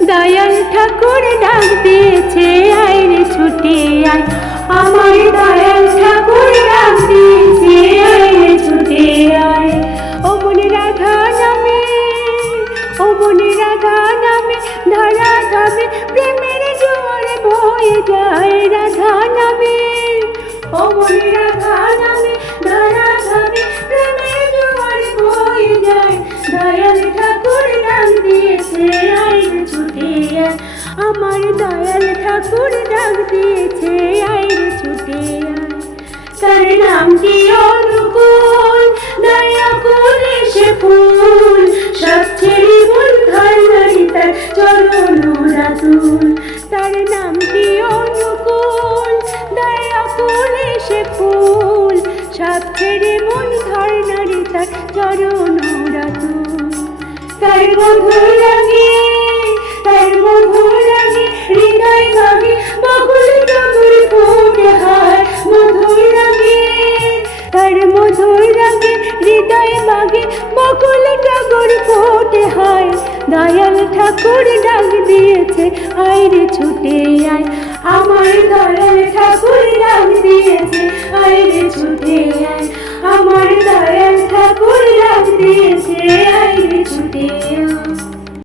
দয়াল ঠাকুর ডাক দিয়েছে, আয় রে ছুটে আয়। আমার দয়াল ঠাকুর ডাক দিয়েছে, আয় রে ছুটে আয়। ও মনে রাধা নামে, ও মনে রাধা নামে ধারা ধামে প্রেমের জোয়ার বয়ে যায়। রাধা নামে, ও মনে রাধা নামে ধারা ধামে প্রেমের জোয়ার বয়ে যায়। দয়াল ঠাকুর ডাক দিয়েছে, আয় রে ছুটে আয়। আমার দয়াল ঠাকুর ডাক দিয়েছে, আয় রে ছুটে আয়। তার নামটি অনুকূল, দয়া করে সে ফুল, সব ছেড়ে মন ঘর নারী তার চরণ রাতুল। তার নামটি অনুকূল, দয়া করে সে ফুল, সব ছেড়ে মন ঘর নারী তার চরণ রাতুল। তার মধুর লাগে, তার মধুর লাগে হৃদয় ভাগে বকুল টগর ফুটে হয়। মধুর লাগে, তার মধুর লাগে হৃদয় ভাগে বকুল টগর ফুটে হয়। দয়াল ঠাকুর ডাক দিয়েছে, আয় রে ছুটে আয়। আমার দয়াল ঠাকুর ডাক দিয়েছে, আয় রে ছুটে